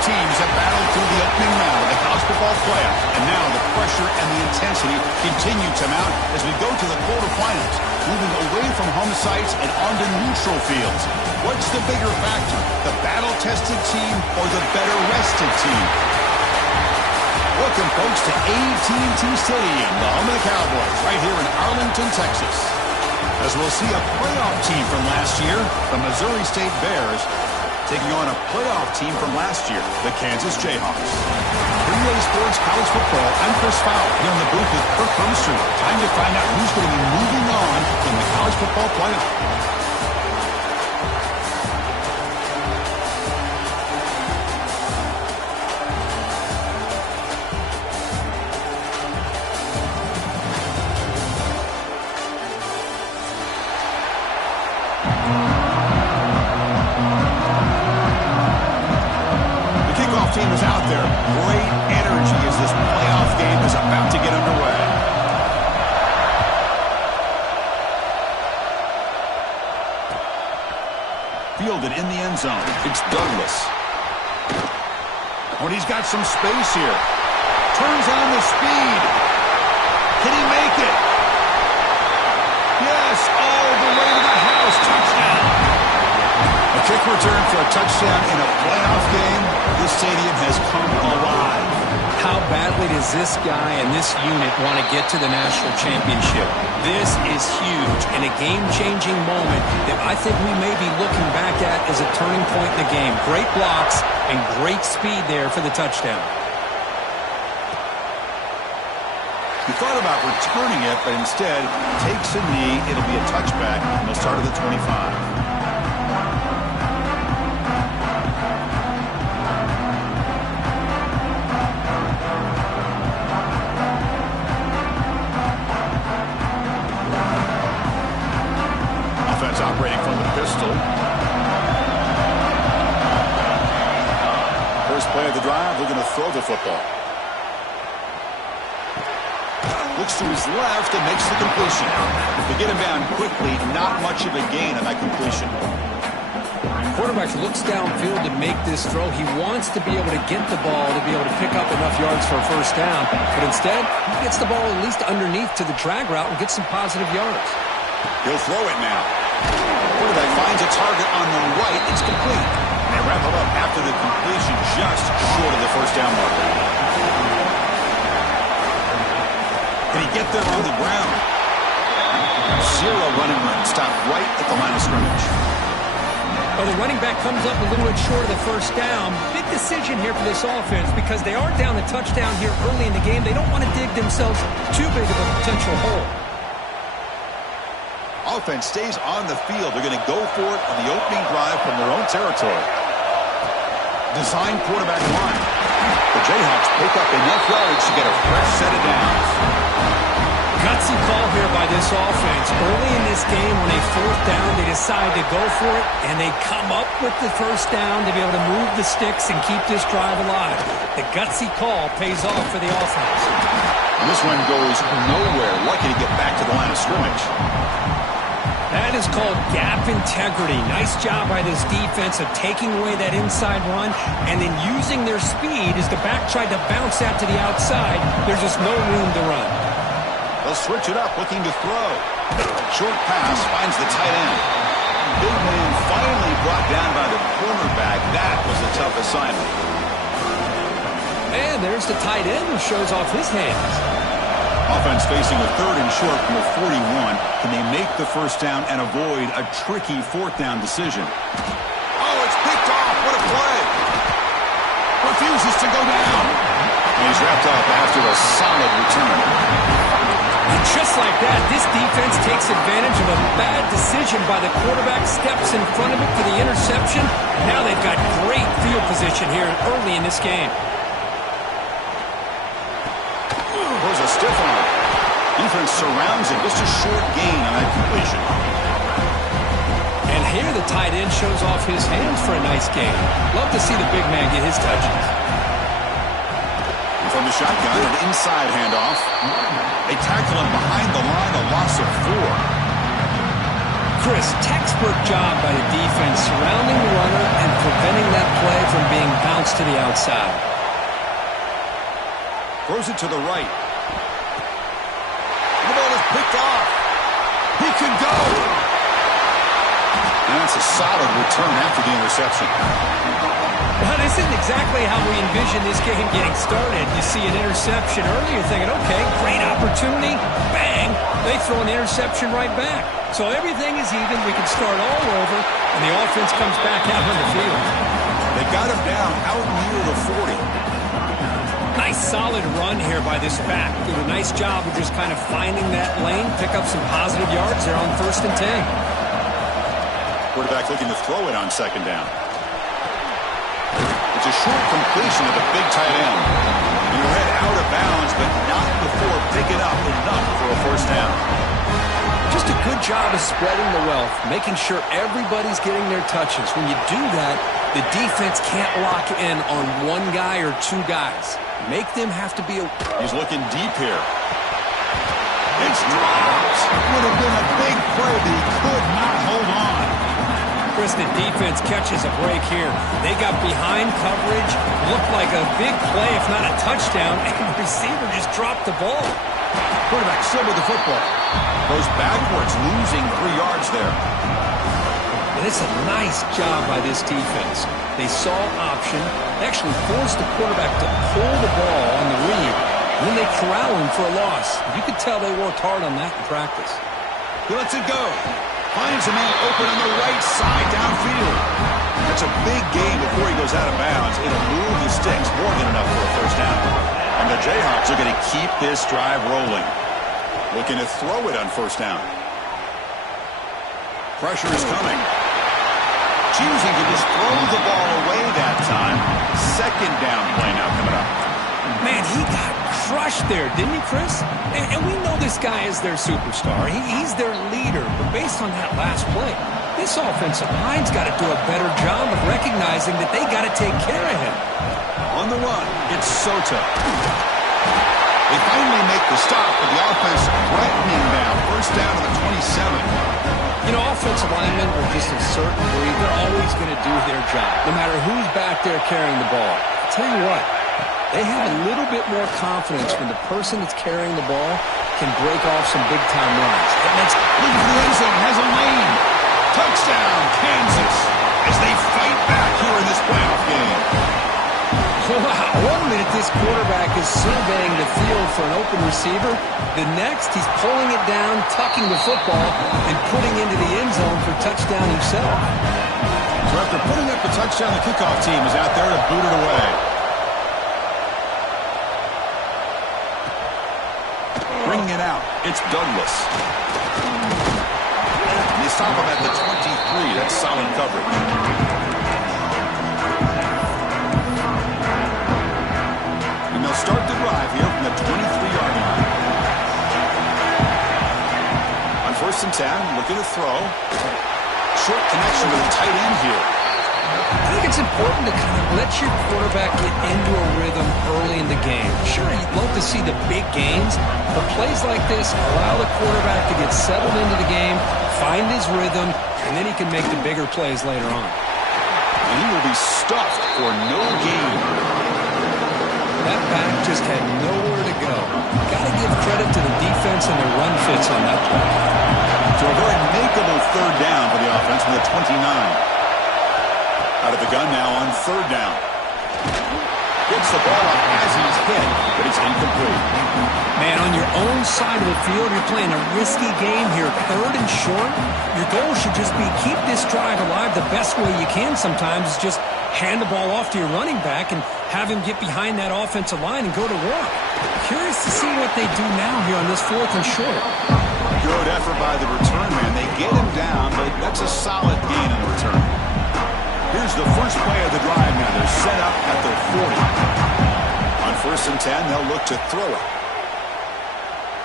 teams have battled through the opening round of the college football playoff, and now the pressure and the intensity continue to mount as we go to the quarterfinals, moving away from home sites and onto neutral fields. What's the bigger factor, the battle-tested team or the better-rested team? Welcome, folks, to AT&T Stadium, the home of the Cowboys, right here in Arlington, Texas. As we'll see a playoff team from last year, the Missouri State Bears, taking on a playoff team from last year, the Kansas Jayhawks. 3A Sports College Football, I'm Chris Fowler, here in the booth with Kirk Hermstrom. Time to find out who's going to be moving on in the college football playoff. Team is out there. Great energy as this playoff game is about to get underway. Fielded in the end zone. It's Douglas. Oh, and he's got some space here. Turns on the speed. Can he make it? Yes, all the way to the house. Touchdown. A kick return for a touchdown in a playoff game. This stadium has come alive. How badly does this guy and this unit want to get to the national championship? This is huge and a game-changing moment that I think we may be looking back at as a turning point in the game. Great blocks and great speed there for the touchdown. He thought about returning it, but instead takes a knee. It'll be a touchback, and they'll start at the 25. Operating from the pistol. First play of the drive, they're going to throw the football. Looks to his left and makes the completion. If they get him down quickly, not much of a gain on that completion. Quarterback looks downfield to make this throw. He wants to be able to get the ball to be able to pick up enough yards for a first down. But instead, he gets the ball at least underneath to the drag route and gets some positive yards. He'll throw it now. Quarterback finds a target on the right. It's complete. And they wrap it up after the completion, just short of the first down marker. Can he get there on the ground? Zero running room. Stopped right at the line of scrimmage. Well, the running back comes up a little bit short of the first down. Big decision here for this offense because they are down a touchdown here early in the game. They don't want to dig themselves too big of a potential hole. Offense stays on the field. They're going to go for it on the opening drive from their own territory. Design quarterback line. The Jayhawks pick up enough yards to get a fresh set of downs. Gutsy call here by this offense. Early in this game, on a fourth down, they decide to go for it, and they come up with the first down to be able to move the sticks and keep this drive alive. The gutsy call pays off for the offense. And this one goes nowhere. Lucky to get back to the line of scrimmage. That is called gap integrity. Nice job by this defense of taking away that inside run and then using their speed as the back tried to bounce out to the outside. There's just no room to run. They'll switch it up, looking to throw. Short pass finds the tight end. Big man finally brought down by the cornerback. That was a tough assignment. And there's the tight end who shows off his hands. Offense facing a third and short from the 41. Can they make the first down and avoid a tricky fourth down decision? Oh, it's picked off. What a play. Refuses to go down. And he's wrapped up after a solid return. And just like that, this defense takes advantage of a bad decision by the quarterback, steps in front of it for the interception. Now they've got great field position here early in this game. There's a stiff arm. Defense surrounds it. Just a short gain on that completion. And here the tight end shows off his hands for a nice gain. Love to see the big man get his touches. From the shotgun, an inside handoff. They tackle him behind the line, a loss of 4. Chris, textbook job by the defense surrounding the runner and preventing that play from being bounced to the outside. Throws it to the right. The ball is picked off. He can go. And that's a solid return after the interception. Well, this isn't exactly how we envision this game getting started. You see an interception early, you're thinking, okay, great opportunity. Bang, they throw an interception right back. So everything is even. We can start all over, and the offense comes back out on the field. They got him down out near the 40. Nice solid run here by this back. Did a nice job of just kind of finding that lane, pick up some positive yards there on 1st and 10. Quarterback looking to throw it on 2nd down. It's a short completion of the big tight end. He ran out of bounds, but not before picking up enough for a 1st down. Just a good job of spreading the wealth, making sure everybody's getting their touches. When you do that, the defense can't lock in on one guy or two guys. Make them have to be a... He's looking deep here. It's dropped. Would have been a big play, but he could not hold on. Chris, the defense catches a break here. They got behind coverage, looked like a big play, if not a touchdown, and the receiver just dropped the ball. Quarterback still with the football. Goes backwards, losing 3 yards there. And it's a nice job by this defense. They saw option, actually forced the quarterback to pull the ball on the read, and then they corral him for a loss. You could tell they worked hard on that in practice. He lets it go. Finds a man open on the right side downfield. That's a big gain before he goes out of bounds. It'll move the sticks more than enough for a 1st down. And the Jayhawks are going to keep this drive rolling. Looking to throw it on 1st down. Pressure is coming. Choosing to just throw the ball away that time. 2nd down play now coming up. Man, he got crushed there, didn't he, Chris? And we know this guy is their superstar. He's their leader. But based on that last play, this offensive line's got to do a better job of recognizing that they got to take care of him. On the run, it's Soto. They finally make the stop, but the offense threatening down. 1st down to the 27. You know, offensive linemen are just a certain breed. They're always going to do their job, no matter who's back there carrying the ball. I'll tell you what, they have a little bit more confidence when the person that's carrying the ball can break off some big-time runs. It makes looking for the end zone, has a lane. Touchdown, Kansas, as they fight back here in this playoff game. Wow, 1 minute this quarterback is surveying the field for an open receiver. The next, he's pulling it down, tucking the football, and putting into the end zone for touchdown himself. So after putting up the touchdown, the kickoff team is out there to boot it away. Bringing it out, it's Douglas. And they stop him at the 23. That's solid coverage. And they'll start the drive here from the 23-yard line. On 1st and 10, looking to throw. Short connection with the tight end here. I think it's important to kind of let your quarterback get into a rhythm early in the game. Sure, you'd love to see the big gains, but plays like this allow the quarterback to get settled into the game, find his rhythm, and then he can make the bigger plays later on. And he will be stuffed for no gain. That back just had nowhere to go. Got to give credit to the defense and their run fits on that play. So a very makeable 3rd down for the offense with a 29. Out of the gun now on 3rd down. Gets the ball up as he's hit, but it's incomplete. Man, on your own side of the field, you're playing a risky game here. 3rd and short. Your goal should just be keep this drive alive the best way you can sometimes is just hand the ball off to your running back and have him get behind that offensive line and go to work. Curious to see what they do now here on this 4th and short. Good effort by the return man. They get him down, but that's a solid gain on the return. Here's the first play of the drive now. They're set up at their 40. On 1st and 10, they'll look to throw it.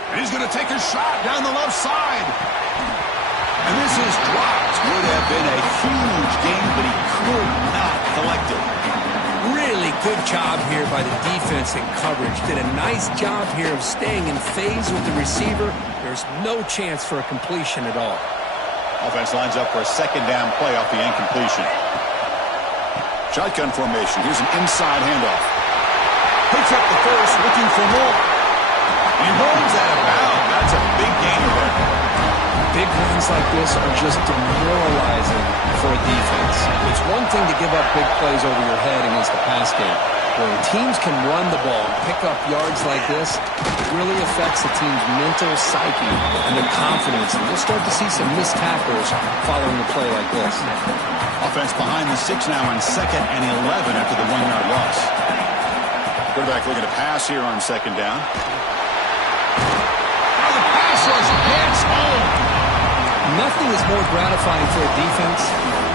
And he's going to take a shot down the left side. And this is dropped. Would have been a huge gain, but he could not collect it. Really good job here by the defense in coverage. Did a nice job here of staying in phase with the receiver. There's no chance for a completion at all. Offense lines up for a second down play off the incompletion. Shotgun formation. Here's an inside handoff. Picks up the first, looking for more. He runs out of bounds. That's a big gainer there. Big runs like this are just demoralizing for a defense. It's one thing to give up big plays over your head against the pass game. When teams can run the ball and pick up yards like this, it really affects the team's mental psyche and their confidence. And we'll start to see some missed tackles following a play like this. Offense behind the 6 now on 2nd and 11 after the 1-yard loss. Quarterback looking to pass here on 2nd down. Now the pass rush gets home. Nothing is more gratifying for a defense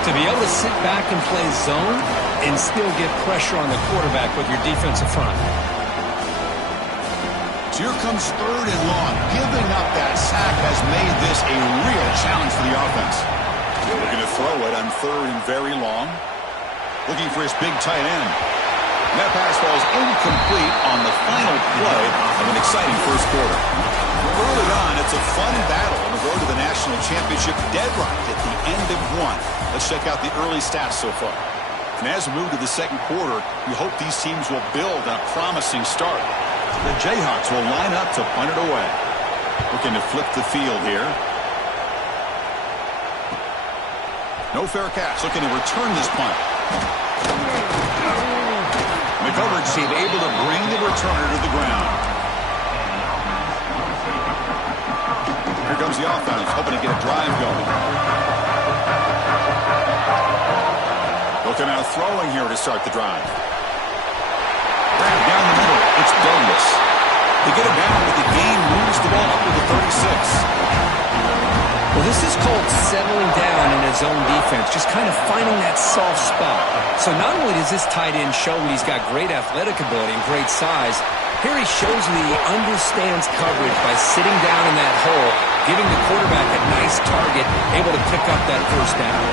to be able to sit back and play zone and still get pressure on the quarterback with your defensive front. So here comes 3rd and long. Giving up that sack has made this a real challenge for the offense. Looking to throw it on 3rd and very long. Looking for his big tight end. And that pass falls incomplete on the final play of an exciting first quarter. Early on, it's a fun battle on the road to the national championship, deadlocked at the end of one. Let's check out the early stats so far. And as we move to the second quarter, we hope these teams will build on a promising start. The Jayhawks will line up to punt it away. Looking to flip the field here. No fair catch. Looking to return this punt. The coverage team able to bring the returner to the ground. Here comes the offense, hoping to get a drive going. They'll come out throwing here to start the drive. Grab down the middle. It's Douglas. They get it down, but the gain moves the ball up to the 36. Well, this is called settling down in his own defense, just kind of finding that soft spot. So not only does this tight end show that he's got great athletic ability and great size, here he shows that he understands coverage by sitting down in that hole, giving the quarterback a nice target, able to pick up that first down.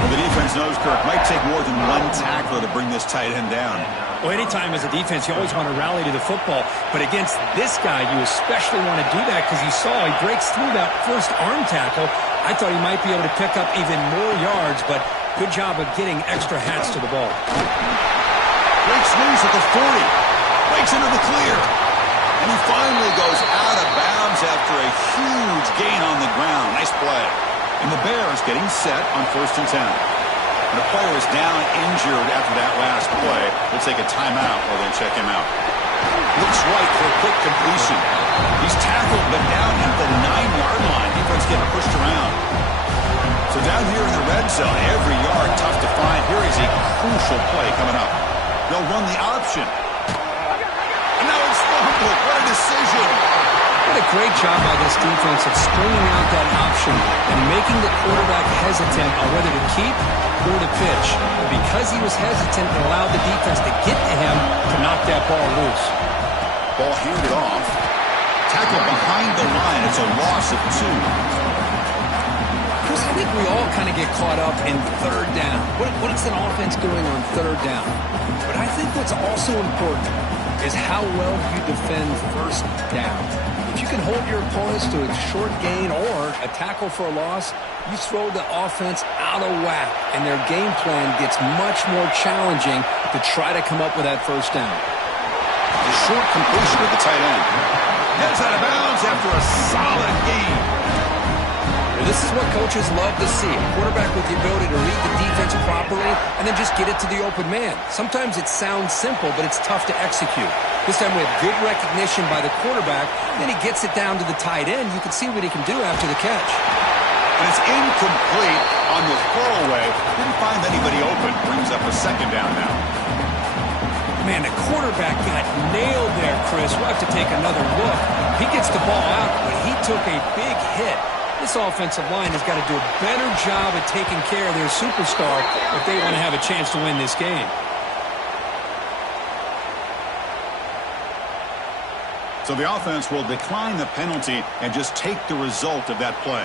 Well, the defense knows, Kirk, might take more than one tackler to bring this tight end down. Well, anytime as a defense, you always want to rally to the football. But against this guy, you especially want to do that because you saw he breaks through that first arm tackle. I thought he might be able to pick up even more yards, but good job of getting extra hats to the ball. Breaks loose at the 40. Breaks into the clear. And he finally goes out of bounds after a huge gain on the ground. Nice play. And the Bears getting set on 1st and 10. The player is down injured after that last play. We'll take a timeout while they check him out. Looks right for a quick completion. He's tackled, but down at the 9-yard line. Defense getting pushed around. So down here in the red zone, every yard tough to find. Here is a crucial play coming up. They'll run the option. And now it's fumbled. What a decision. What a great job by this defense of springing out that option and making the quarterback hesitant on whether to keep or to pitch. Because he was hesitant, it allowed the defense to get to him to knock that ball loose. Ball handed off. Tackle behind the line. It's a loss of 2. Chris, I think we all kind of get caught up in 3rd down. What is an offense doing on 3rd down? But I think what's also important is how well you defend 1st down. If you can hold your opponents to a short gain or a tackle for a loss, you throw the offense out of whack, and their game plan gets much more challenging to try to come up with that 1st down. The short completion of the tight end. Heads out of bounds after a solid gain. Well, this is what coaches love to see. A quarterback with the ability to read the defense properly and then just get it to the open man. Sometimes it sounds simple, but it's tough to execute. This time we have good recognition by the quarterback. Then he gets it down to the tight end. You can see what he can do after the catch. And it's incomplete on the throwaway. Didn't find anybody open. Brings up a 2nd down now. Man, the quarterback got nailed there, Chris. We'll have to take another look. He gets the ball out, but he took a big hit. This offensive line has got to do a better job at taking care of their superstar if they want to have a chance to win this game. So the offense will decline the penalty and just take the result of that play.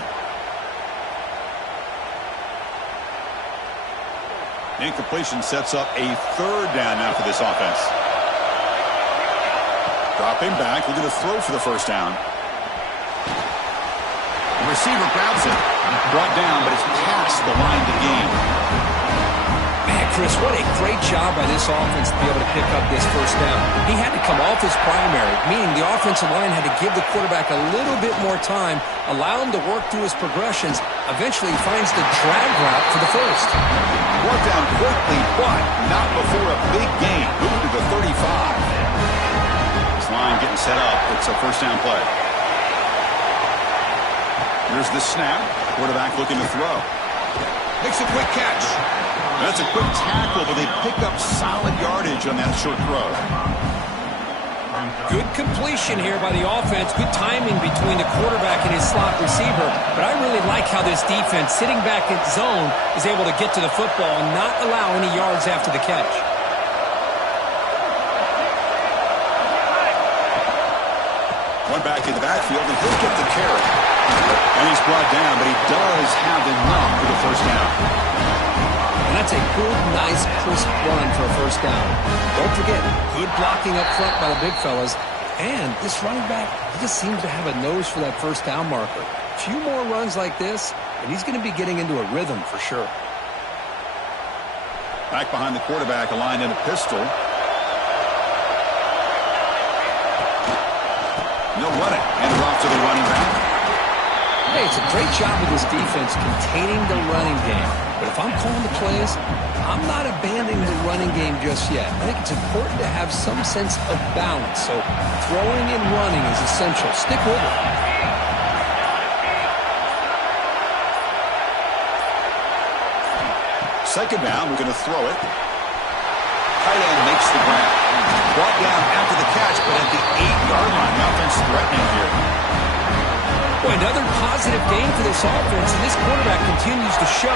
Incompletion sets up a 3rd down now for this offense. Dropping back, looking to throw for the 1st down. receiver grabs it. Brought down, but it's past the line to gain. Man, Chris, what a great job by this offense to be able to pick up this first down. He had to come off his primary, meaning the offensive line had to give the quarterback a little bit more time, allow him to work through his progressions. Eventually, he finds the drag route for the first. Brought down quickly, but not before a big gain. Moving to the 35. This line getting set up. It's a first down play. Here's the snap. Quarterback looking to throw. Makes a quick catch. That's a quick tackle, but they pick up solid yardage on that short throw. Good completion here by the offense. Good timing between the quarterback and his slot receiver. But I really like how this defense, sitting back in zone, is able to get to the football and not allow any yards after the catch. One back in the backfield, and he'll get the carry. And he's brought down, but he does have enough for the first down. And that's a good, nice, crisp run for a first down. Don't forget, good blocking up front by the big fellas. And this running back, he just seems to have a nose for that first down marker. A few more runs like this, and he's going to be getting into a rhythm for sure. Back behind the quarterback, aligned in a pistol. No running. Hand it off to the running back. Hey, it's a great job of this defense containing the running game. But if I'm calling the plays, I'm not abandoning the running game just yet. I think it's important to have some sense of balance. So throwing and running is essential. Stick with it. Second down, we're going to throw it. Tight end makes the grab. Brought down after the catch, but at the 8-yard line. The offense threatening here. Boy, another positive game for this offense, and this quarterback continues to show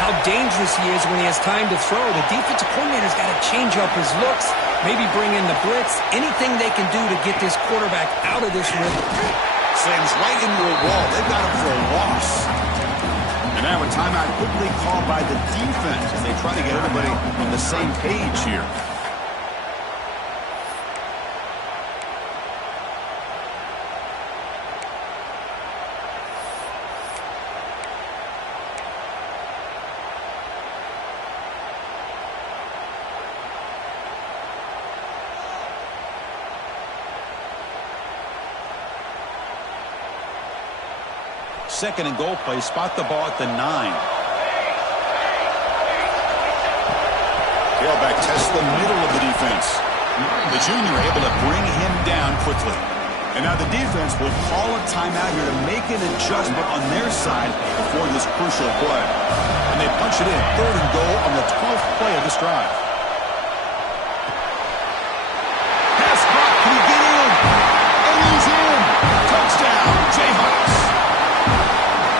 how dangerous he is when he has time to throw. The defensive coordinator's got to change up his looks, maybe bring in the blitz, anything they can do to get this quarterback out of this rhythm. Sends right into a wall. They've got him for a loss. And now a timeout quickly called by the defense as they try to get everybody on the same page here. Second and goal play. Spot the ball at the 9. Tailback tests the middle of the defense. The junior able to bring him down quickly. And now the defense will call a timeout here to make an adjustment on their side before this crucial play. And they punch it in. Third and goal on the 12th play of this drive. Pass caught. Can he get in? And he's in. Touchdown, Jayhawks.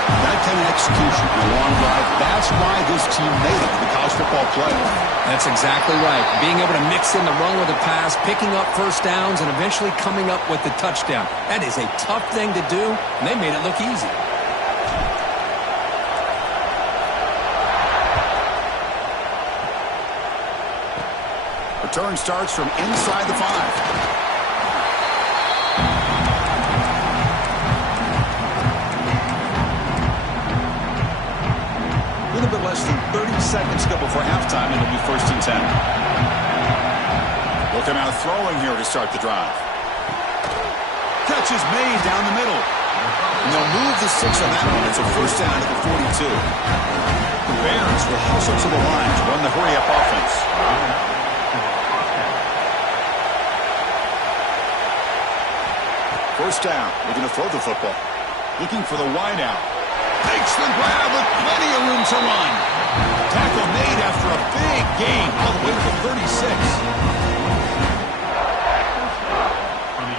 That kind of execution in a long drive, that's why this team made it to the college football playoff. That's exactly right. Being able to mix in the run with the pass, picking up first downs, and eventually coming up with the touchdown. That is a tough thing to do, and they made it look easy. Return starts from inside the 5. A little bit less than 30 seconds to go before halftime, and it'll be first and 10. Looking out throwing here to start the drive. Catch is made down the middle. And they'll move the 6 on that one. It's a first down at the 42. The Bears will hustle to the line to run the hurry-up offense. First down. Looking to throw the football. Looking for the wide out. Takes the grab with plenty of room to run. Tackle made after a big gain all the way to the 36.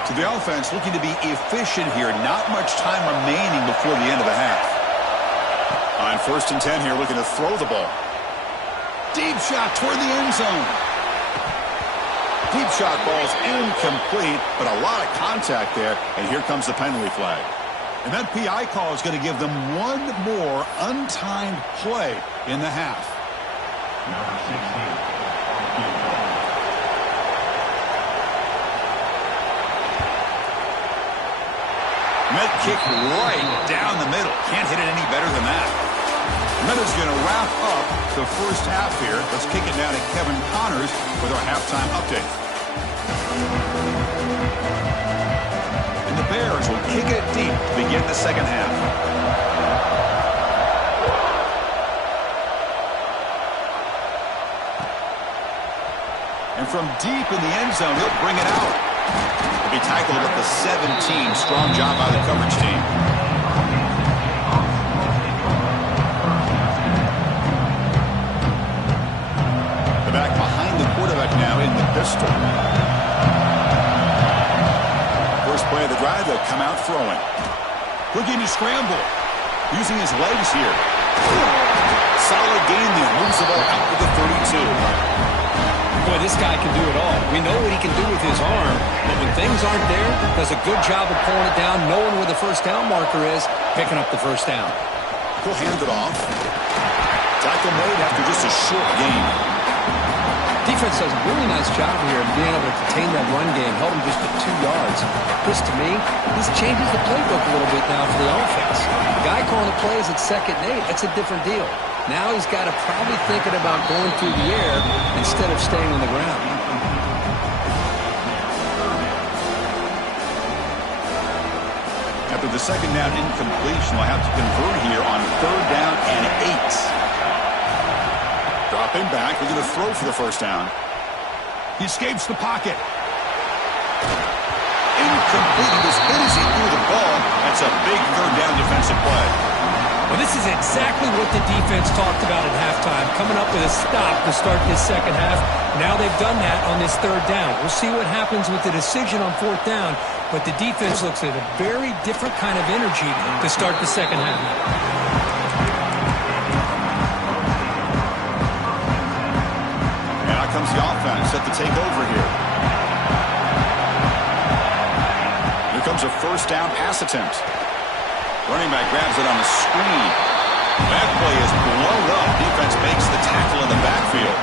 So the offense looking to be efficient here. Not much time remaining before the end of the half. On first and 10 here, looking to throw the ball. Deep shot toward the end zone. Deep shot ball's incomplete, but a lot of contact there. And here comes the penalty flag. And that PI call is going to give them one more untimed play in the half. Number 16. Met kick right down the middle. Can't hit it any better than that. Met is going to wrap up the first half here. Let's kick it down to Kevin Connors with our halftime update. And the Bears will kick it deep to begin the second half. And from deep in the end zone, he'll bring it out. He'll be tackled at the 17. Strong job by the coverage team. The back behind the quarterback now in the pistol. First play of the drive, they'll come out throwing. Looking to scramble. Using his legs here. Solid gain there. Moves the ball out to the 32. Boy, this guy can do it all. We know what he can do with his arm, but when things aren't there, does a good job of pulling it down, knowing where the first down marker is, picking up the first down. He'll hand it off. Tackle made after just a short gain. Defense does a really nice job here of being able to contain that run game, held him just to 2 yards. Chris, to me, this changes the playbook a little bit now for the offense. The guy calling the plays at 2nd and 8, that's a different deal. Now he's got to probably thinking about going through the air instead of staying on the ground. After the second down incompletion, we'll have to convert here on 3rd down and 8. Dropping back, we're going to throw for the first down. He escapes the pocket. Incomplete. He was hit as he threw the ball. That's a big 3rd down defensive play. Well, this is exactly what the defense talked about at halftime, coming up with a stop to start this second half. Now they've done that on this 3rd down. We'll see what happens with the decision on 4th down, but the defense looks at a very different kind of energy to start the second half. And out comes the offense, set to take over here. Here comes a first down pass attempt. Running back grabs it on the screen. That play is blown up. Defense makes the tackle in the backfield.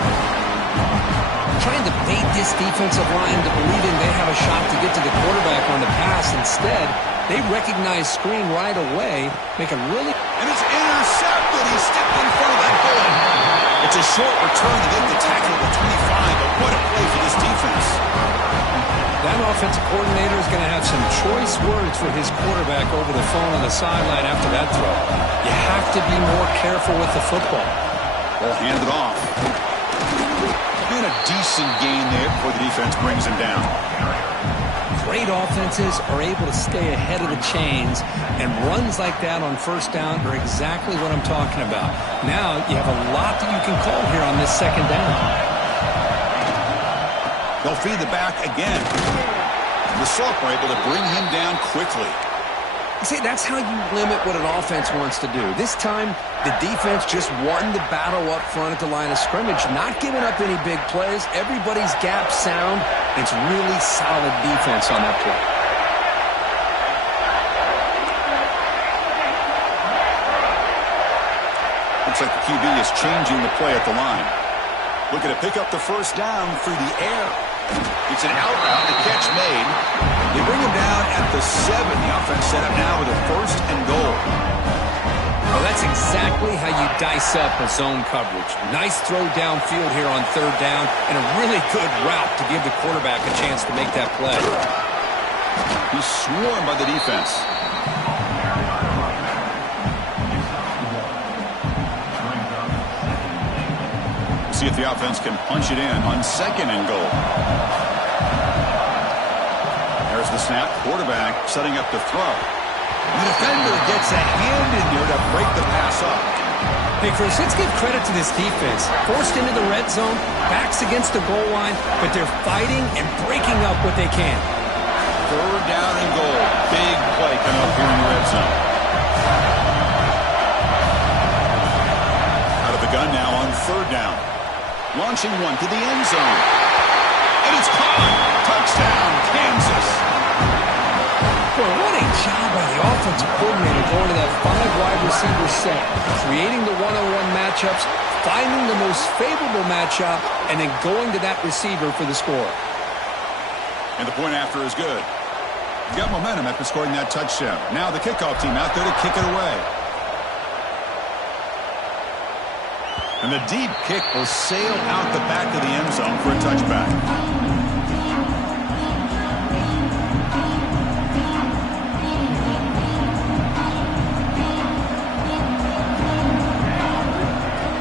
Trying to bait this defensive line to believing they have a shot to get to the quarterback on the pass. Instead, they recognize screen right away, make a really... And it's intercepted. He stepped in front of that bullet. It's a short return to get the tackle at the 25, but what a play for this defense. That offensive coordinator is going to have some choice words for his quarterback over the phone on the sideline after that throw. You have to be more careful with the football. Ball handed off. And a decent gain there before the defense brings him down. Great offenses are able to stay ahead of the chains, and runs like that on 1st down are exactly what I'm talking about. Now you have a lot that you can call here on this 2nd down. They'll feed the back again. The Salk are able to bring him down quickly. You see, that's how you limit what an offense wants to do. This time, the defense just won the battle up front at the line of scrimmage, not giving up any big plays. Everybody's gap sound. It's really solid defense on that play. Looks like the QB is changing the play at the line. Looking to pick up the first down through the air. It's an out route, the catch made. They bring him down at the 7. The offense set up now with a 1st and goal. Well, that's exactly how you dice up a zone coverage. Nice throw downfield here on 3rd down, and a really good route to give the quarterback a chance to make that play. He's swarmed by the defense. See if the offense can punch it in on 2nd and goal. There's the snap. Quarterback setting up to throw. And the defender gets a hand in there to break the pass up. Hey, Chris, let's give credit to this defense. Forced into the red zone, backs against the goal line, but they're fighting and breaking up what they can. 3rd down and goal. Big play coming up here in the red zone. Out of the gun now on 3rd down. Launching one to the end zone. And it's caught. Touchdown, Kansas. Boy, what a job by the offensive coordinator going to that 5-wide receiver set, creating the one-on-one matchups, finding the most favorable matchup, and then going to that receiver for the score. And the point after is good. Got momentum after scoring that touchdown. Now the kickoff team out there to kick it away. And the deep kick will sail out the back of the end zone for a touchback.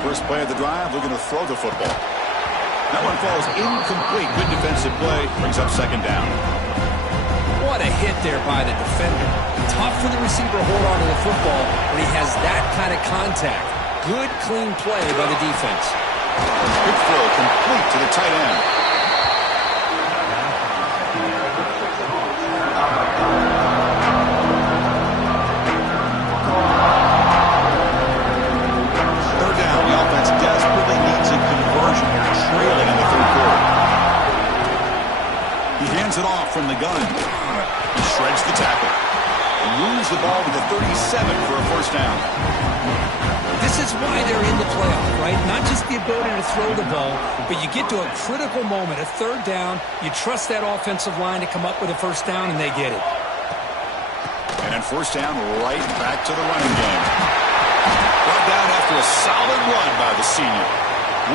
First play of the drive, looking to throw the football. That one falls incomplete. Good defensive play. Brings up second down. What a hit there by the defender. Tough for the receiver to hold on to the football when he has that kind of contact. Good, clean play by the defense. Quick throw complete to the tight end. Third down. The offense desperately needs a conversion here, trailing in the third quarter. He hands it off from the gun. He shreds the tackle. He moves the ball to the 37 for a first down. This is why they're in the playoff, right? Not just the ability to throw the ball, but you get to a critical moment, a third down. You trust that offensive line to come up with a first down, and they get it. And then first down, right back to the running game. Brought down after a solid run by the senior.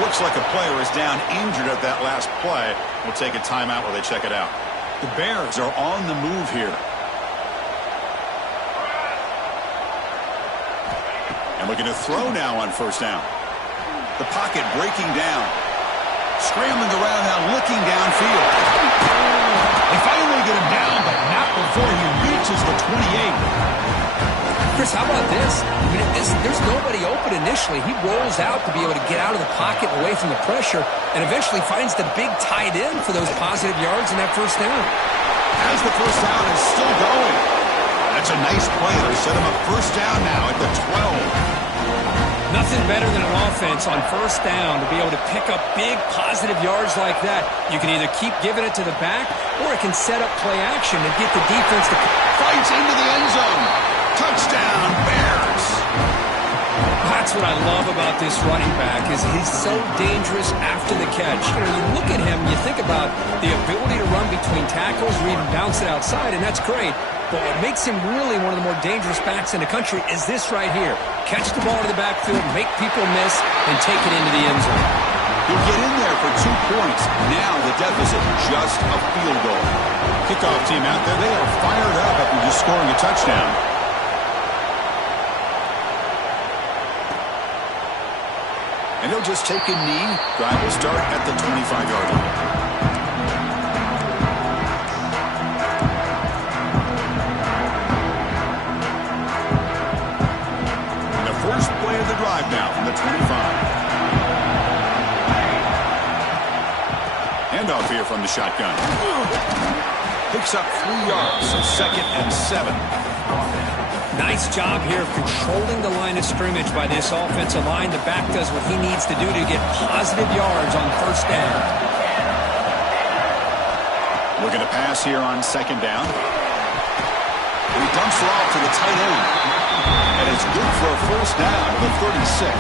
Looks like a player is down injured at that last play. We'll take a timeout while they check it out. The Bears are on the move here. And looking to throw now on first down. The pocket breaking down. Scrambling around now, looking downfield. They finally get him down, but not before he reaches the 28. Chris, how about this? I mean, there's nobody open initially. He rolls out to be able to get out of the pocket away from the pressure and eventually finds the big tight end for those positive yards in that first down. As the first down is still going. That's a nice play. They set him up first down now at the 12. Nothing better than an offense on first down to be able to pick up big positive yards like that. You can either keep giving it to the back or it can set up play action and get the defense to fights into the end zone. Touchdown, Bears. That's what I love about this running back is he's so dangerous after the catch. You know, you look at him, you think about the ability to run between tackles or even bounce it outside, and that's great. But what makes him really one of the more dangerous backs in the country is this right here. Catch the ball to the backfield, make people miss, and take it into the end zone. He'll get in there for 2 points. Now the deficit, just a field goal. Kickoff team out there, they are fired up after just scoring a touchdown. And they'll just take a knee. Drive will start at the 25-yard line. First play of the drive now from the 25. Handoff here from the shotgun. Picks up 3 yards, so 2nd and 7. Nice job here of controlling the line of scrimmage by this offensive line. The back does what he needs to do to get positive yards on first down. Looking to pass here on 2nd down. He dumps it off to the tight end. And it's good for a first down to the 36.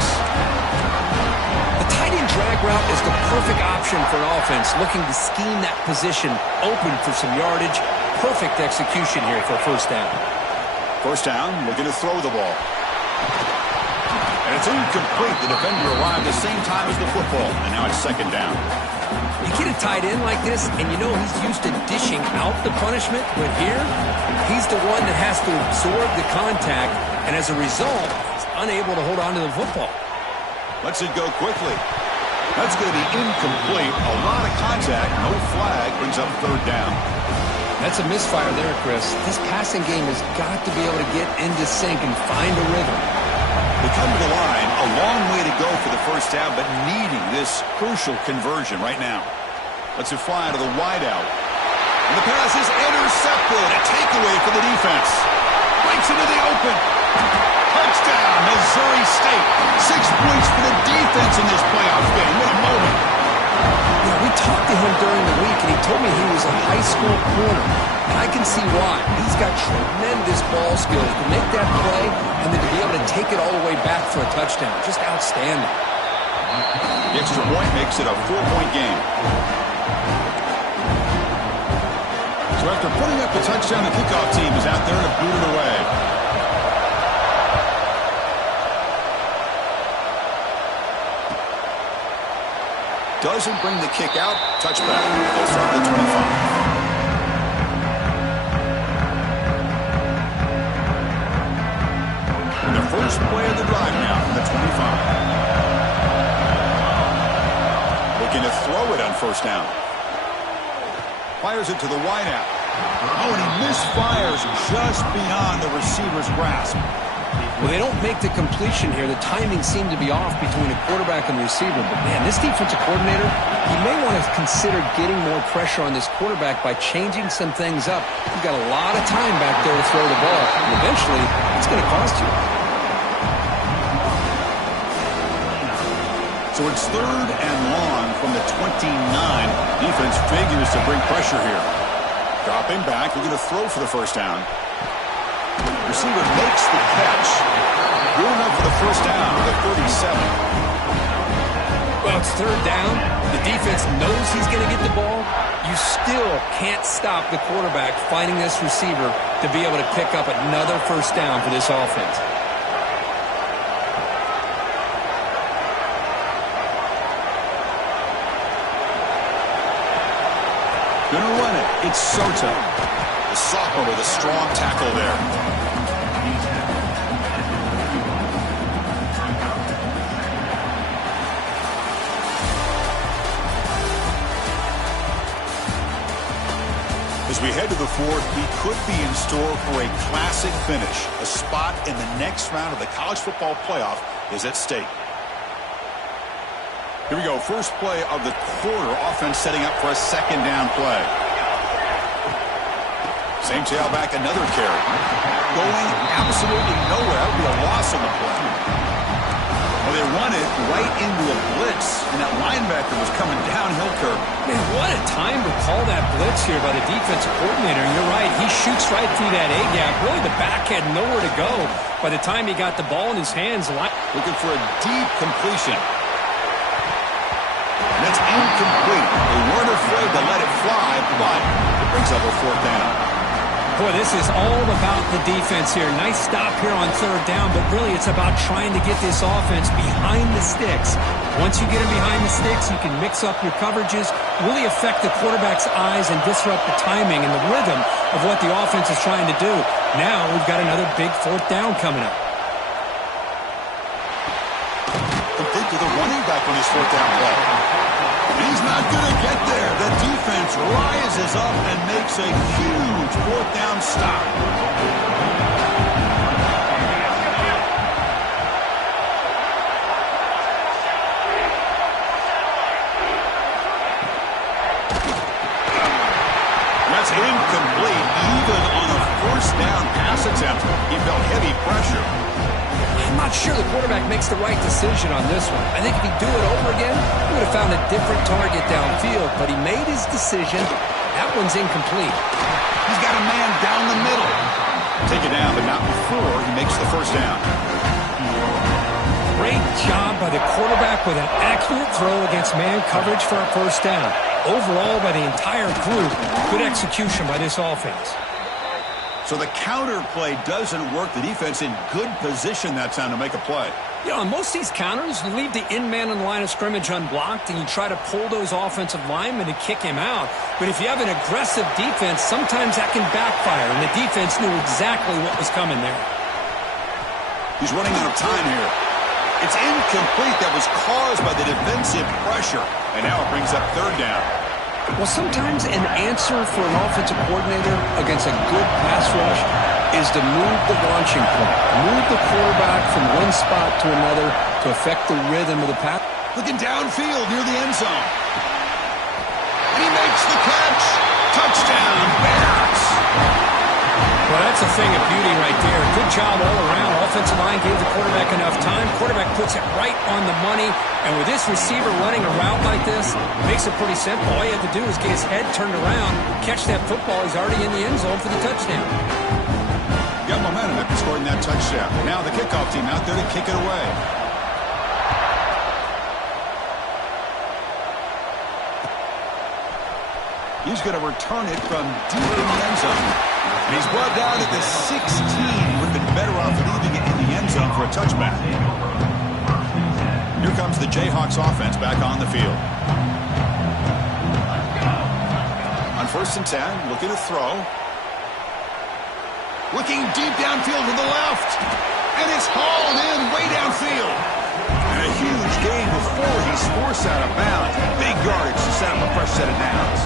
The tight end drag route is the perfect option for an offense looking to scheme that position open for some yardage. Perfect execution here for a first down. First down, looking to throw the ball. And it's incomplete. The defender arrived the same time as the football. And now it's 2nd down. You get a tight end like this, and you know he's used to dishing out the punishment, but here, he's the one that has to absorb the contact, and as a result, he's unable to hold on to the football. Lets it go quickly. That's going to be incomplete. A lot of contact, no flag, brings up 3rd down. That's a misfire there, Chris. This passing game has got to be able to get into sync and find a rhythm. They come to the line, a long way to go for the first down, but needing this crucial conversion right now. Lets it fly to the wideout. And the pass is intercepted. A takeaway for the defense. Breaks into the open. Touchdown, Missouri State. 6 points for the defense in this playoff game. What a moment. Yeah, we talked to him during the week, and he told me he was a high school corner. And I can see why. He's got tremendous ball skills to make that play and then to be able to take it all the way back for a touchdown. Just outstanding. The extra point makes it a 4-point game. So So after putting up the touchdown, the kickoff team is out there to boot it away. Doesn't bring the kick out. Touchback. They'll start at the 25. The first play of the drive now from the 25. Looking to throw it on first down. Fires it to the wideout. Oh, and he misfires just beyond the receiver's grasp. Well, they don't make the completion here. The timing seemed to be off between the quarterback and the receiver. But, man, this defensive coordinator, he may want to consider getting more pressure on this quarterback by changing some things up. You've got a lot of time back there to throw the ball. And eventually, it's going to cost you. So it's 3rd and long from the 29. Defense figures to bring pressure here. Dropping back, looking to throw for the first down. Receiver makes the catch. Good enough for the first down at the 37. Well, it's 3rd down. The defense knows he's going to get the ball. You still can't stop the quarterback finding this receiver to be able to pick up another first down for this offense. Gonna run it. It's Soto. The sophomore with a strong tackle there. As we head to the 4th, we could be in store for a classic finish. A spot in the next round of the college football playoff is at stake. Here we go. First play of the quarter. Offense setting up for a 2nd down play. Same tailback, another carry. Going absolutely nowhere. That would be a loss on the play. Well, they run it right into a blitz, and that linebacker was coming downhill curve. Man, what a time to call that blitz here by the defensive coordinator. And you're right, he shoots right through that A-gap. Really, the back had nowhere to go. By the time he got the ball in his hands, looking for a deep completion. And that's incomplete. They weren't afraid to let it fly, but it brings up a 4th down. Boy, this is all about the defense here. Nice stop here on 3rd down, but really it's about trying to get this offense behind the sticks. Once you get them behind the sticks, you can mix up your coverages, really affect the quarterback's eyes and disrupt the timing and the rhythm of what the offense is trying to do. Now we've got another big 4th down coming up. Complete to the running back on his 4th down play. He's not going to get there. The defense rises up and makes a huge 4th down stop. That's incomplete. Even on a 1st down pass attempt, he felt heavy pressure. I'm not sure the quarterback makes the right decision on this one. I think if he'd do it over again, he would have found a different target downfield, but he made his decision. That one's incomplete. He's got a man down the middle. Take it down, but not before he makes the first down. Great job by the quarterback with an accurate throw against man coverage for a first down. Overall, by the entire group, good execution by this offense. So the counter play doesn't work. The defense in good position that time to make a play. You know, on most of these counters, you leave the in-man on the line of scrimmage unblocked, and you try to pull those offensive linemen to kick him out. But if you have an aggressive defense, sometimes that can backfire, and the defense knew exactly what was coming there. He's running out of time here. It's incomplete. That was caused by the defensive pressure. And now it brings up 3rd down. Well, sometimes an answer for an offensive coordinator against a good pass rush is to move the launching point, move the quarterback from one spot to another to affect the rhythm of the pass. Looking downfield near the end zone. And he makes the catch. Touchdown, Bears. Well, that's a thing of beauty right there. Good job all around. Offensive line gave the quarterback enough time. Quarterback puts it right on the money. And with this receiver running a route like this, it makes it pretty simple. All you have to do is get his head turned around, catch that football. He's already in the end zone for the touchdown. Got momentum after scoring that touchdown. Now the kickoff team out there to kick it away. He's going to return it from deep in the end zone. And he's brought down at the 16. Would have been better off leaving it in the end zone for a touchback. Here comes the Jayhawks offense back on the field. On 1st and 10, looking to throw. Looking deep downfield to the left. And it's hauled in way downfield. And a huge gain before he's forced out of bounds. Big yardage to set up a fresh set of downs.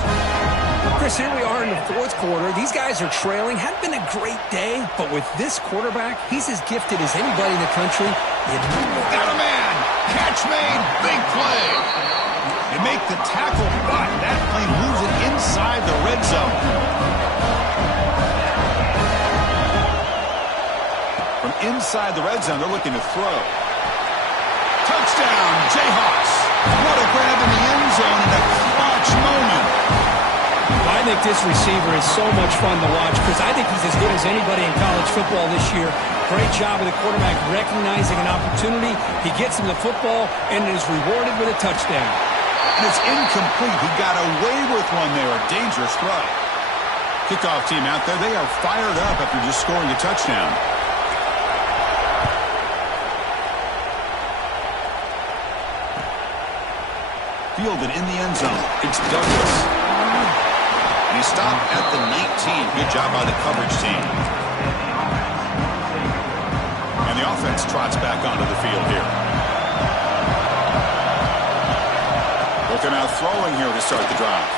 Chris, here we are in the 4th quarter. These guys are trailing. Hadn't been a great day, but with this quarterback, he's as gifted as anybody in the country. Got a man. Catch made. Big play. They make the tackle, but that play moves it inside the red zone. From inside the red zone, they're looking to throw. Touchdown, Jayhawks. What a grab in the end zone in a clutch moment. I think this receiver is so much fun to watch because I think he's as good as anybody in college football this year. Great job of the quarterback recognizing an opportunity. He gets him the football and is rewarded with a touchdown. And it's incomplete. He got away with one there. A dangerous throw. Kickoff team out there. They are fired up after just scoring a touchdown. Fielded in the end zone. It's Douglas. And he stopped at the 19. Good job by the coverage team. And the offense trots back onto the field here. Looking out throwing here to start the drive.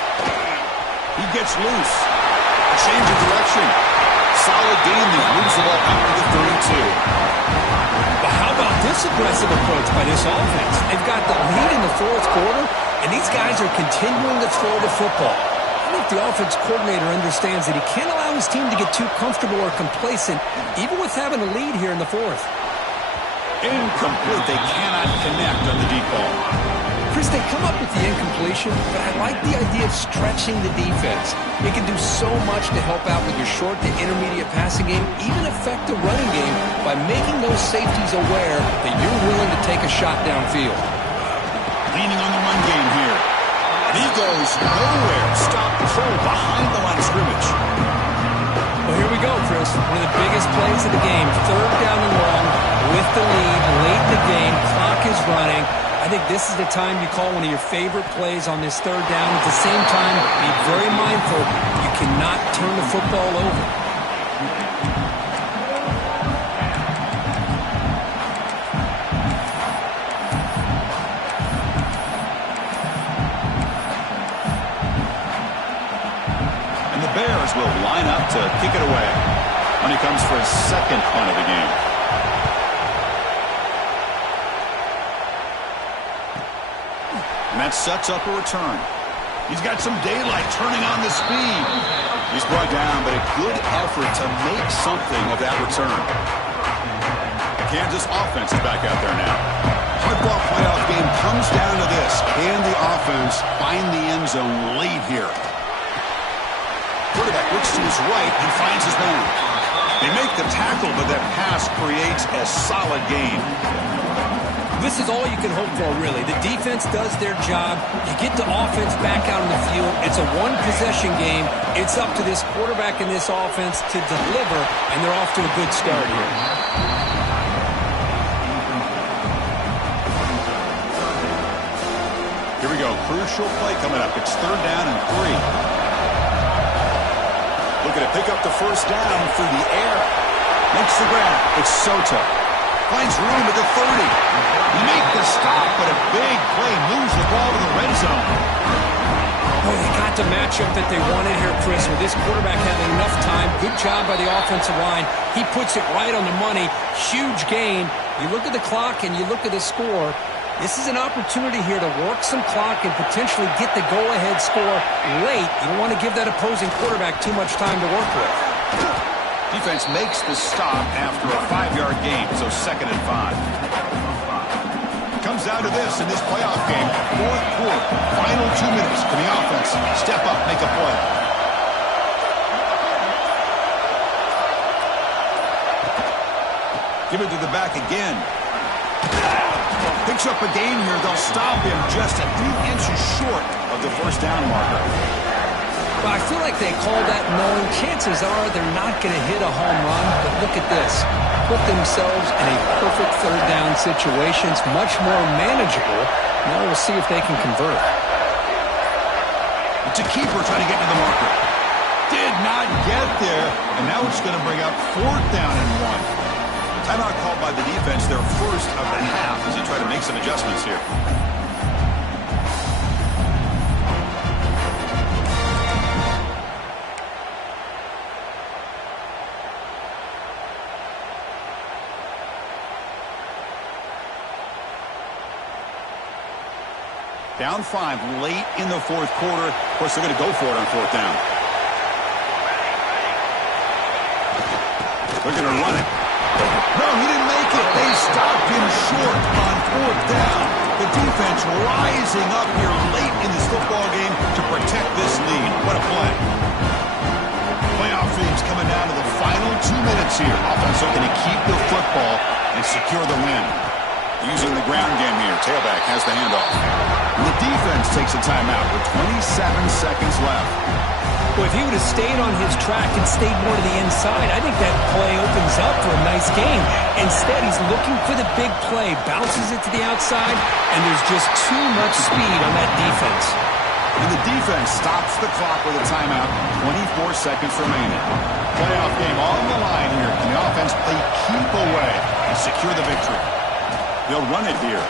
He gets loose. A change of direction. Solid gain there. Moves the ball out to the 32. But how about this aggressive approach by this offense? They've got the lead in the 4th quarter, and these guys are continuing to throw the football. I think the offense coordinator understands that he can't allow his team to get too comfortable or complacent, even with having a lead here in the 4th. Incomplete. They cannot connect on the deep ball. Chris, they come up with the incompletion, but I like the idea of stretching the defense. It can do so much to help out with your short to intermediate passing game, even affect the running game by making those safeties aware that you're willing to take a shot downfield. Leaning on the run game here. And he goes nowhere. Stop cold behind the line of scrimmage. Well, here we go, Chris. One of the biggest plays of the game. 3rd down and long with the lead. Late in the game. Clock is running. I think this is the time you call one of your favorite plays on this 3rd down. At the same time, be very mindful. You cannot turn the football over. And the Bears will line up to kick it away when he comes for his 2nd punt of the game. And that sets up a return. He's got some daylight turning on the speed. He's brought down, but a good effort to make something of that return. The Kansas offense is back out there now. Football playoff game comes down to this. Can the offense find the end zone late here? Quarterback looks to his right and finds his man. They make the tackle, but that pass creates a solid gain. This is all you can hope for, really. The defense does their job. You get the offense back out on the field. It's a one-possession game. It's up to this quarterback and this offense to deliver, and they're off to a good start here. Here we go. Crucial play coming up. It's 3rd down and 3. Looking to pick up the 1st down through the air. Makes the grab. It's Soto. Finds room at the 30. He make the stop, but a big play moves the ball to the red zone. Boy, they got the matchup that they wanted here, Chris, with this quarterback having enough time. Good job by the offensive line. He puts it right on the money. Huge gain. You look at the clock and you look at the score. This is an opportunity here to work some clock and potentially get the go-ahead score late. You don't want to give that opposing quarterback too much time to work with. Defense makes the stop after a 5-yard gain, so 2nd and 5. Comes down to this in this playoff game. 4th quarter, final 2 minutes. Can the offense step up, make a play? Give it to the back again. Picks up a gain here. They'll stop him just a few inches short of the 1st down marker. Well, I feel like they call that knowing chances are they're not going to hit a home run, but look at this. Put themselves in a perfect third down situation. It's much more manageable. Now we'll see if they can convert. It's a keeper trying to get to the marker. Did not get there, and now it's going to bring up 4th down and 1. Timeout called by the defense, their first of the half, as they try to make some adjustments here. Down 5 late in the 4th quarter. Of course, they're going to go for it on 4th down. They're going to run it. No, he didn't make it. They stopped him short on 4th down. The defense rising up here late in this football game to protect this lead. What a play. Playoff dreams coming down to the final 2 minutes here. Offense looking to keep the football and secure the win. Using the ground game here. Tailback has the handoff. And the defense takes a timeout with 27 seconds left. Well, if he would have stayed on his track and stayed more to the inside, I think that play opens up for a nice game. Instead, he's looking for the big play, bounces it to the outside, and there's just too much speed on that defense. And the defense stops the clock with a timeout, 24 seconds remaining. Playoff game on the line here. Can the offense play keep away and secure the victory? They'll run it here.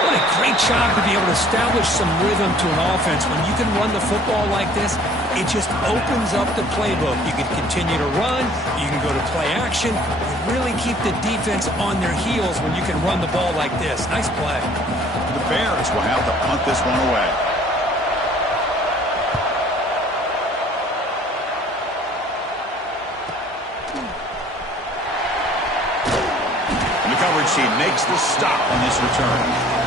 What a great job to be able to establish some rhythm to an offense. When you can run the football like this, it just opens up the playbook. You can continue to run. You can go to play action. You really keep the defense on their heels when you can run the ball like this. Nice play. The Bears will have to punt this one away. And the coverage team makes the stop on this return.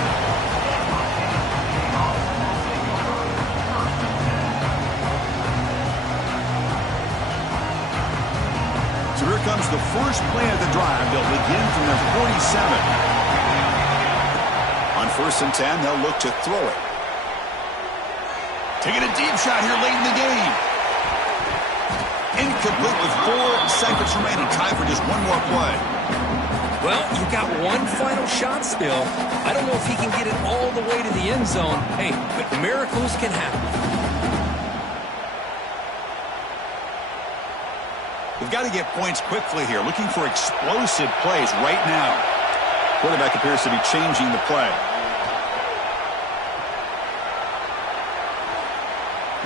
So here comes the first play of the drive. They'll begin from their 47. On 1st and 10, they'll look to throw it. Taking a deep shot here late in the game. Incomplete with 4 seconds remaining. Time for just one more play. Well, you got one final shot still. I don't know if he can get it all the way to the end zone. Hey, but miracles can happen. They've got to get points quickly here. Looking for explosive plays right now. Quarterback appears to be changing the play.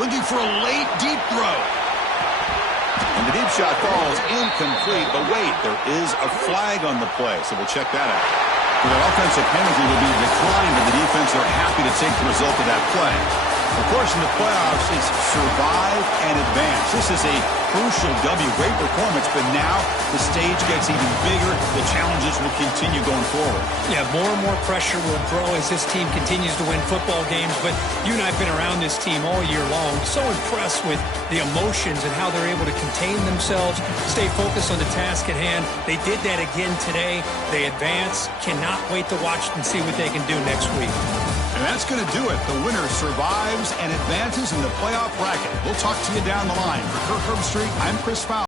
Looking for a late deep throw. And the deep shot falls incomplete. But wait, there is a flag on the play, so we'll check that out. So that offensive penalty will be declined, and the defense are happy to take the result of that play. Of course, in the playoffs, it's survive and advance. This is a crucial W. Great performance, but now the stage gets even bigger. The challenges will continue going forward. Yeah, more and more pressure will grow as this team continues to win football games. But you and I have been around this team all year long. So impressed with the emotions and how they're able to contain themselves, stay focused on the task at hand. They did that again today. They advance. Cannot wait to watch and see what they can do next week. And that's going to do it. The winner survives and advances in the playoff bracket. We'll talk to you down the line. For Kirk Herbstreit, I'm Chris Fowler.